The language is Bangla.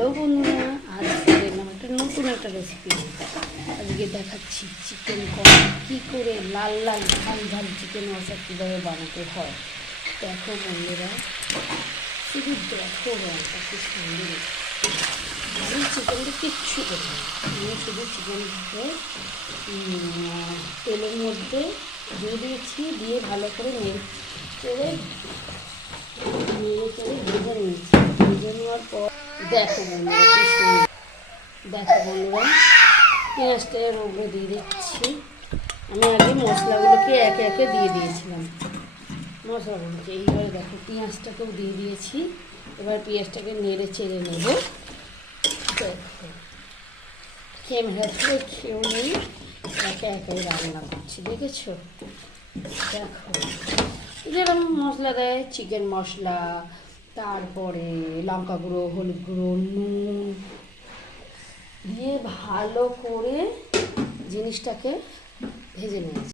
হ্যালো বন্ধুরা, আজকে দেখলাম একটা নতুন একটা রেসিপি। আজকে দেখাচ্ছি চিকেন কষা কী করে লাল লাল ঝাল ঝাল চিকেন কষা কীভাবে বানাতে হয়। দেখো বন্ধুরা, শুধু দেখো রঙটা কি সুন্দর। আমি চিকেনটা কিচ্ছু করি না, আমি শুধু চিকেনটাকে তেলের মধ্যে দিয়ে দিয়েছি, দিয়ে ভালো করে নেড়ে চেড়ে ভেজে নিয়েছি। ভেজে নেওয়ার পর দেখো বন্ধুরা কি সুন্দর। দেখো বন্ধুরা, পেঁয়াজটা এর উপরে দিয়ে দিচ্ছি। আমি আগে মশলাগুলোকে একে একে দিয়ে দিয়েছিলাম, মশলাগুলোকে। এইবারে দেখো পেঁয়াজটাকেও দিয়ে দিয়েছি। এবার পেঁয়াজটাকে নেড়ে চেড়ে নেব। দেখো ক্যামেরা খেয়েও নেই, একে একে রান্না করছি, দেখেছো? দেখো যেরকম মশলা দেয়, চিকেন মশলা, তারপরে লঙ্কা গুঁড়ো, হলুদ গুঁড়ো, নুন দিয়ে ভালো করে জিনিসটাকে ভেজে নিয়েছি।